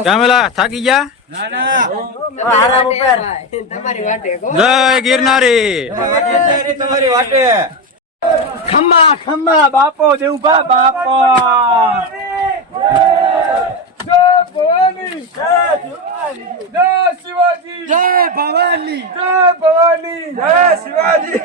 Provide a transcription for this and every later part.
કેમેલા થાકી ગયા? ના ના આરામ ઉપર તમારી વાટે જય ગિરનારી તમારી વાટે ખમ્મા ખમ્મા બાપો દેવભા બાપો જય ભવાની જય શિવાજી જય ભવાની જય ભવાની જય શિવાજી।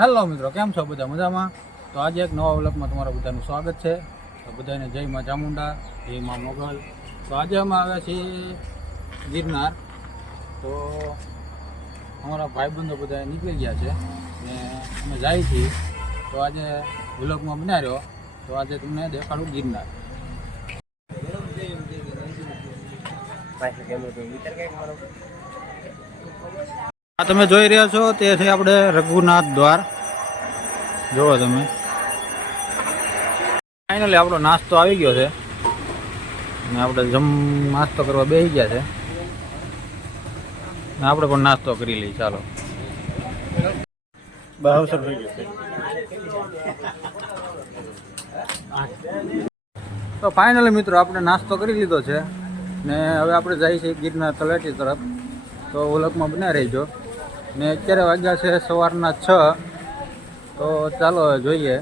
હેલો મિત્રો, કેમ છો બધા? મજામાં? તો આજે એક નવા વ્લોગમાં તમારા બધાનું સ્વાગત છે। તો બધાને જય માં ચામુંડા, જય માં મોગલ। તો આજે અમે આવ્યા છીએ ગિરનાર। તો અમારા ભાઈબંધો બધા નીકળી ગયા છે ને અમે જાય છીએ। તો આજે વ્લોગમાં બનાવ્યો, તો આજે તમને દેખાડું ગિરનાર। આ તમે જોઈ રહ્યા છો તે છે આપણે રઘુનાથ દ્વાર। જોવો તમે, ફાઇનલી આપણો નાસ્તો આવી ગયો છે ને આપણે નાસ્તો કરવા બેસી ગયા છે ને આપણે પણ નાસ્તો કરી લઈએ। ચાલો, તો ફાઇનલી મિત્રો આપણે નાસ્તો કરી લીધો છે ને હવે આપણે જઈએ છીએ ગિરનાર તળેટી તરફ। તો વ્લોગમાં બના રહેજો ને અત્યારે વાગ્યા છે સવારના 6। તો ચાલો જોઈએ।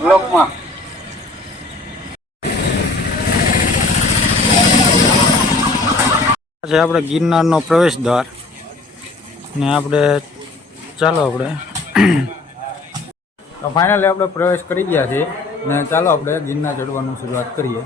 બ્લોકમાં છે આપણે ગિરનારનો પ્રવેશ દ્વાર ને આપણે ચાલો આપણે તો ફાઇનલી આપણે પ્રવેશ કરી ગયા છીએ ને ચાલો આપણે ગિરનાર ચડવાનું શરૂઆત કરીએ।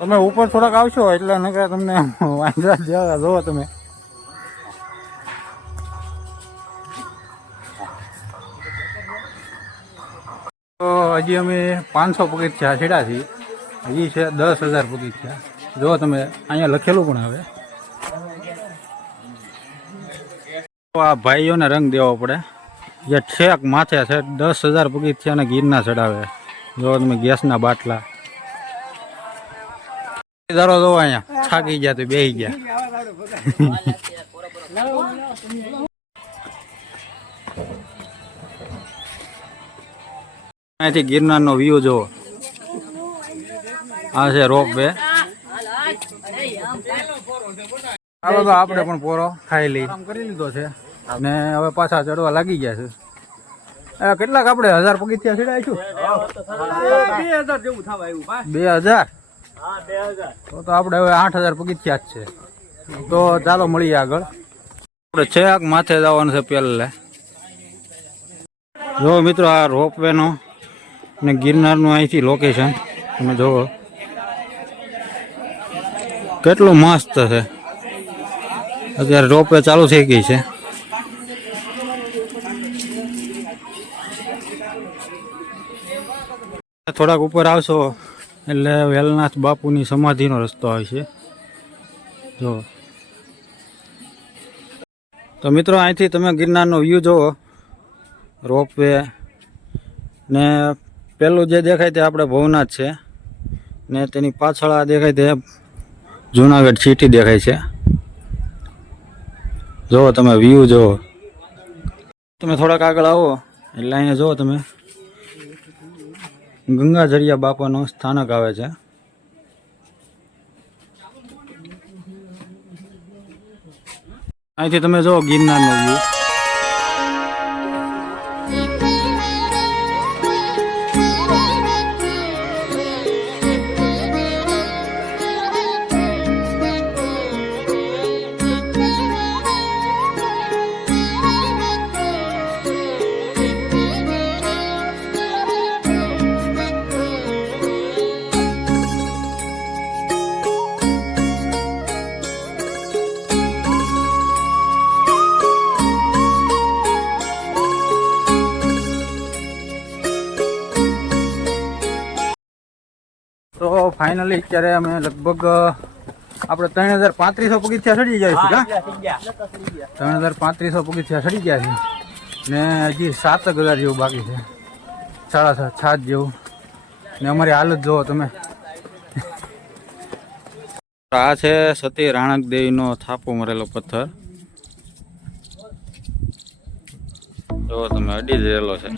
તમે ઉપર થોડાક આવશો એટલે નકર તમને વાંદરા જેવા જોવો તમે। તો હજી અમે 500 પગથિયા છેડા છીએ, હજી છે 10,000 પગથિયા। જો તમે અહીંયા લખેલું પણ આવે। તો આ ભાઈઓને રંગ દેવો પડે જે ઠેક માથે છે 10,000 પગથિયાને ગિરના ચડાવે। જો તમે ગેસના બાટલા દારો જો અહીંયા થાકી ગયા તો બેસી ગયા। અહીંથી ગિરનારનો વ્યૂ જોવો। આ છે રોપ વે। ચાલો તો આપણે પણ પોરો ખાઈ લઈ કરી લીધો છે ને હવે પાછા ચડવા લાગી ગયા છે। કેટલાક આપણે 1000 પગથિયા ચડાવીશું? 2000 જેવું થવા આવ્યું। 2000? તો આપણે હવે 8000 પગથિયા જ છે। તો ચાલો મળીએ આગળ। આપણે છેક માથે જવાનું છે પહેલા। જો મિત્રો, આ રોપવે નો ને ગિરનારનું અહીંથી લોકેશન તમે જોવો કેટલું મસ્ત છે। અત્યારે રોપવે ચાલુ થઈ ગઈ છે। થોડાક ઉપર આવશો એટલે વેલનાથ બાપુની સમાધિનો રસ્તો આવે છે। જો તો મિત્રો, અહીંથી તમે ગિરનારનો વ્યૂ જોવો, રોપવે ને પેલું જે દેખાય તે આપણે ભવનાથ છે ને તેની પાછળ આ દેખાય તે જુનાગઢ સિટી દેખાય છે। જુઓ તમે વ્યૂ જુઓ। તમે થોડાક આગળ આવો એટલે અહીંયા જુઓ તમે ગંગાજળિયા બાપાનું સ્થાનક આવે છે। અહીંથી તમે જો ગિરનારનો વ્યૂ। ફાઇનલી અત્યારે અમે લગભગ આપણે 3500 પગથિયા ચડી જાય છે. 3500 પગથિયા ચડી ગયા છે ને હજી 7000 જેવું બાકી છે, 7.5 જેવું. ને અમારી હાલત જુઓ તમે. આ છે સતી રાણક દેવીનો થાપો મરેલો પથ્થર. જો તમે અડી જ રહેલો છે.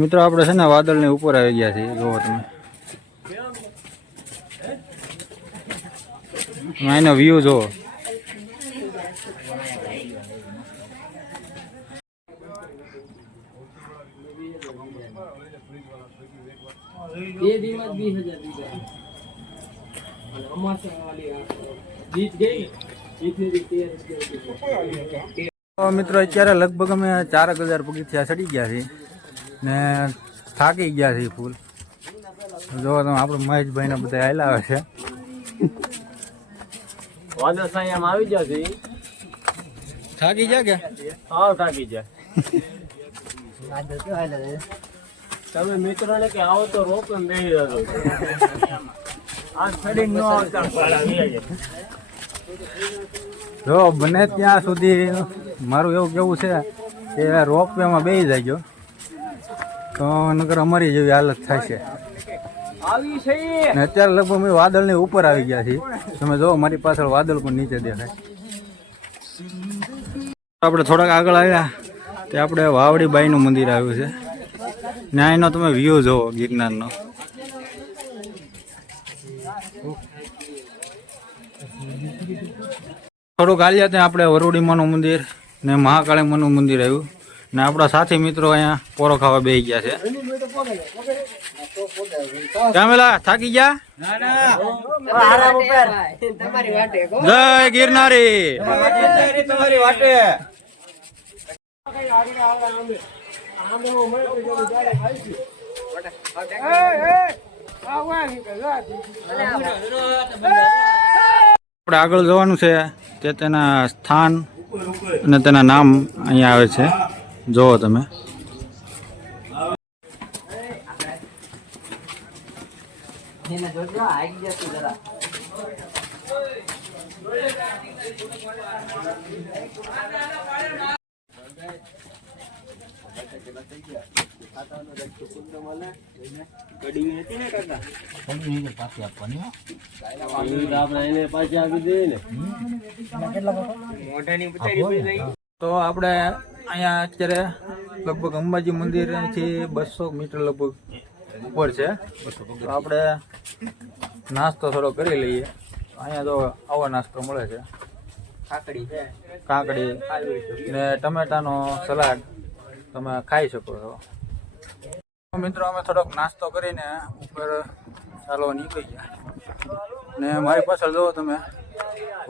મિત્રો આપણે છે ને વાદળની ઉપર આવી ગયા છીએ. જોવો તમે એનો વ્યૂ જોવો. મિત્રો અત્યારે લગભગ અમે 4000 પગથિયા ચડી ગયા છીએ ને થાકી ગયા છે ફૂલ. જો તમે આપણે મહેશભાઈ ના બધા આવેલા આવે છે. વાદળ સાયામાં આવી જશે. થાકી ગયા કે? હા થાકી જાય. તમે મિત્રોને કે આવો તો રોક ને બેસી જતો. આ છડી ન આવતા જો બને ત્યાં સુધી મારું એવું કેવું છે કે રોપવેમાં બેસી જાય તો નકર અમારી જેવી હાલત થાય છે. ને અત્યારે લગભગ અમે વાદળની ઉપર આવી ગયા છીએ. તમે જો મારી પાછળ વાદળ પણ નીચે દેખાય. આપણે થોડાક આગળ આવ્યા તે આપણે વાવડી બાઈનું મંદિર આવ્યું છે. ને એનો તમે વ્યૂ જોવો ગિરનારનો. થોડુંક હાલ્યા ત્યાં આપણે વરુડીમાનું મંદિર ને મહાકાળીમાનું મંદિર આવ્યું. ને આપણા સાથી મિત્રો અહીંયા પોરો ખાવા બેસી ગયા છે. કામેલા થાકી ગયા? જય ગિરનારી. તમારી વાટે આપણે આગળ જવાનું છે તે તેના સ્થાન અને તેના નામ અહીંયા આવે છે. જોવો તમે. એને પાછી આપી દઈએ ને. તો આપણે અહીંયા અત્યારે લગભગ અંબાજી મંદિરથી 200 મીટર લગભગ ઉપર છે. તો આપણે નાસ્તો થોડો કરી લઈએ. અહીંયા તો આવો નાસ્તો મળે છે. કાકડી ને ટમેટાનો સલાડ તમે ખાઈ શકો છો. મિત્રો અમે થોડોક નાસ્તો કરીને ઉપર ચાલવા નીકળી ગયા. ને મારી પાછળ જુઓ તમે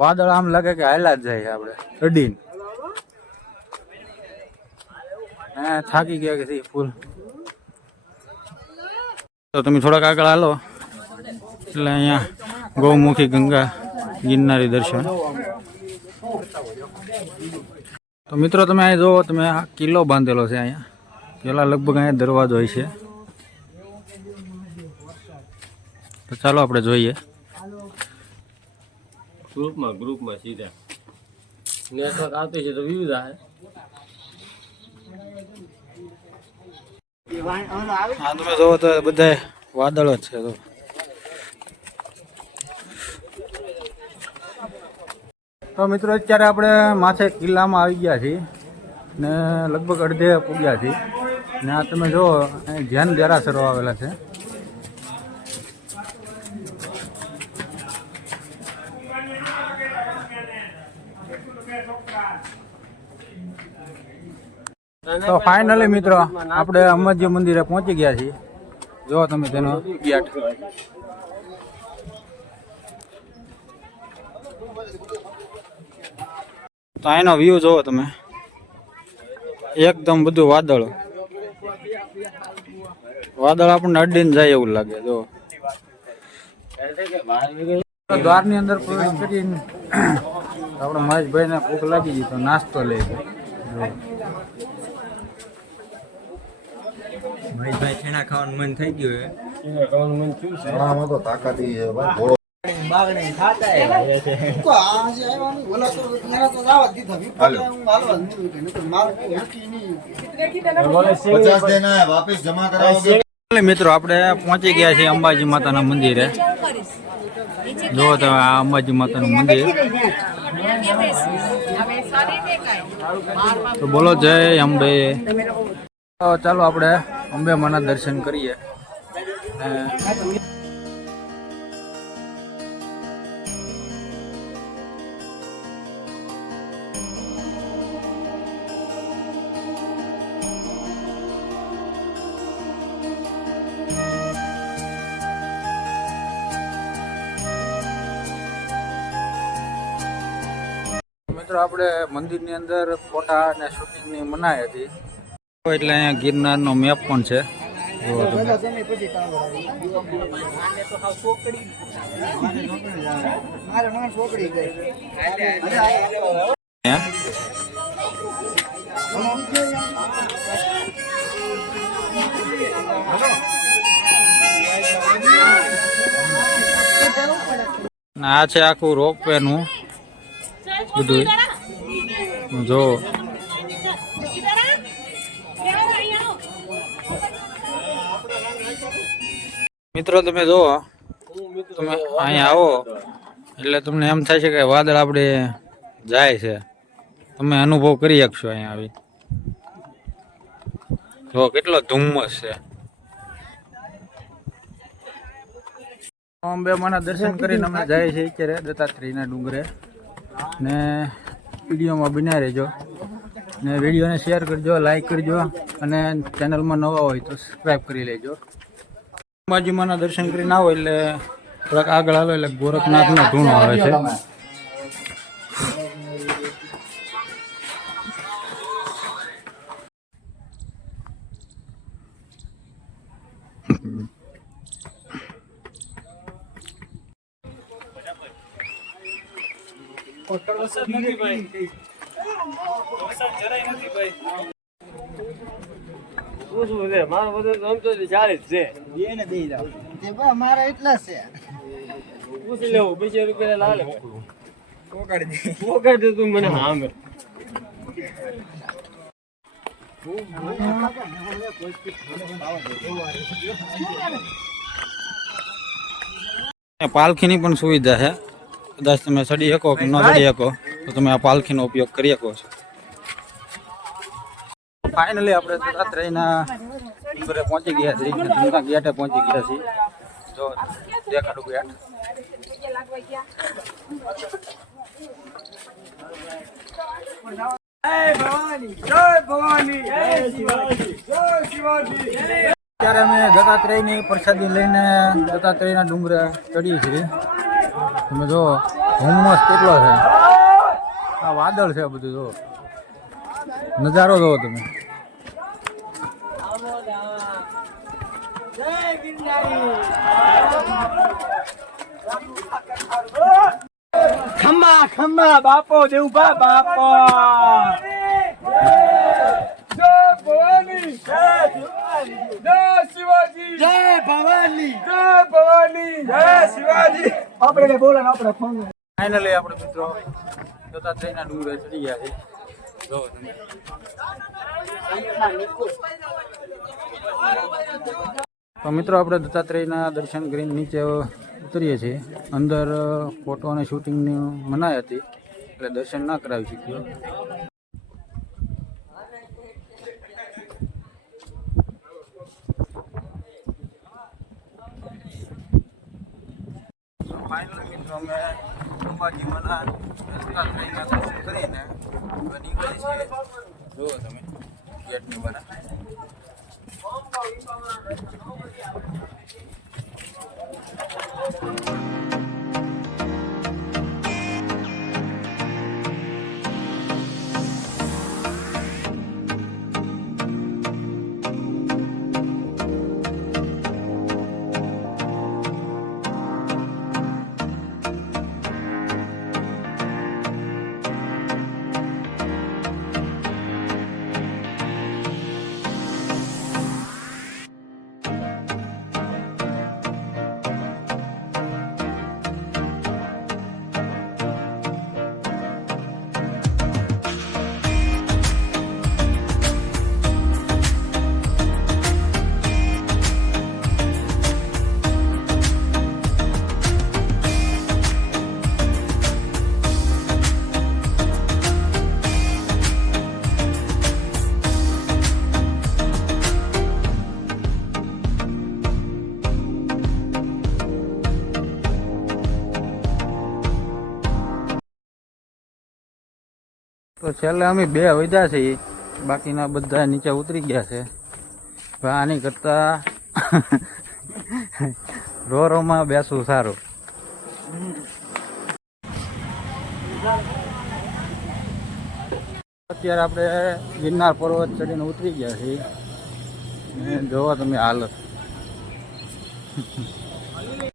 વાદળ આમ લાગે કે હાલ્યા જ જાય છે આપણે અડીને. થાકી ગયા કે ફૂલ. તો તમે થોડાક આગળ હાલો એટલે અહીંયા ગૌમુખી ગંગા ગિરનારી દર્શન. તો મિત્રો તમે અહીં જુઓ તમે આ કિલ્લો બાંધેલો છે. અહીંયા પેલા લગભગ અહીંયા દરવાજો હોય છે. તો ચાલો આપણે જોઈએ. ગ્રુપમાં સીધા નેટવર્ક આવતી છે તો વ્યૂ થાય. હા તમે જોવો તો બધા વાદળો જ છે. તો મિત્રો અત્યારે આપણે માથે કિલ્લામાં આવી ગયા છીએ ને લગભગ અડધે પૂગ્યા છીએ. ને આ તમે જુઓ અહીં જૈન દેરાસરો આવેલા છે. તો ફાઇનલી મિત્રો આપણે અંબાજી મંદિરે પહોંચી ગયા છીએ. જો તમે તેનો ગેટ. તો અહીંનો વ્યૂ જોવો તમે, એકદમ બધું વાદળ વાદળ આપણને અડીને જાય એવું લાગે. જો દ્વારની અંદર પ્રવેશ કરીને આપણે મહેશભાઈ ને ભૂખ લાગી ગઈ તો નાસ્તો લઈ ગયો. મહેશભાઈ છેણા ખાવાનું મન થઈ ગયું હે. આમાં તો તાકાતી છે ભાઈ, ઘોડો બાગડી ખાતા હે. पचास देना है, वापस जमा कराओगे. મિત્રો આપણે પહોંચી ગયા છીએ અંબાજી માતાના મંદિરે. જો તમે આ અંબાજી માતાનું મંદિર. તો બોલો જય અંબે. તો ચાલો આપણે અંબે માના દર્શન કરીએ. મિત્રો આપણે મંદિરની અંદર ફોટા અને શૂટિંગની મનાઈ હતી, એટલે અહીંયા ગિરનારનો મેપ પણ છે. જુઓ તમે. આ છે આખું રોપવે નું બધું. જો મિત્રો તમે જો, તમે અહીંયા આવો એટલે તમને એમ થાય છે કે વાદળ આપણે જાય છે. તમે અનુભવ કરી શકશો અહીંયા આવી. જો કેટલો ધુમ્મસ છે. અંબે માના દર્શન કરીને અમે જાય છે અત્યારે દત્તાત્રેયના ડુંગરે. ને વિડીયોમાં બન્યા રહેજો ને વિડીયોને શેર કરજો, લાઈક કરજો અને ચેનલમાં નવા હોય તો સબસ્ક્રાઈબ કરી લેજો. અંબાજીમાંના દર્શન કરીને આવો એટલે થોડાક આગળ આવો એટલે ગોરખનાથનો ધૂણો આવે છે. મારો બધો રમતો ચાલે જ છે. મારા એટલા જ છે. પૂછી લેવું 200 રૂપિયા લાલે પોકાડી દે તું મને. હા મેં પાલખીની પણ સુવિધા છે. કદાચ તમે ચડી શકો કે ન ચડી શકો તો તમે આ પાલખીનો ઉપયોગ કરી શકો છો. ફાઇનલી આપણે દત્તાત્રેયના ડુંગરે પહોંચી ગયા છીએ, જૂના ગેટે પહોંચી ગયા છીએ. જો દેખાડું ગેટ. અત્યારે અમે દત્તાત્રેયની પ્રસાદી લઈને દત્તાત્રેયના ડુંગરે ચડીએ છીએ. તમે જો ધુમ્મસ કેટલો છે, આ વાદળ છે બધું. જો નજારો જોવો તમે. ખમ્મા ખમ્મા બાપો દેવભા બાપો. જય ભવાની, જય શિવાજી, જય ભવાની, જય ભવાની, જય શિવાજી. આપણે બોલો ને આપણે ફોન. ફાઇનલી આપણે મિત્રો દત્તાત્રેયના ડુંગરે ચડી ગયા છે. જો તમે. તો મિત્રો આપણે દત્તાત્રેયના દર્શન કરીને નીચે ઉતરીએ છીએ. અંદર ફોટો અને શૂટિંગની મનાઈ હતી એટલે દર્શન ના કરાવી શક્યો. ફાઇનલી મિત્રો અમે અંબાજીમાંના દત્તાત્રેયના દર્શન કરીને નીકળીએ છીએ. જુઓ તમે. ગેટની બહાર. તો છેલ્લે અમે 2 વધ્યા છીએ, બાકીના બધા નીચે ઉતરી ગયા છે. હવે આની કરતા રોમાં બેસવું સારું. અત્યારે આપણે ગિરનાર પર્વત ચડીને ઉતરી ગયા છીએ. જોવો તમે હાલત.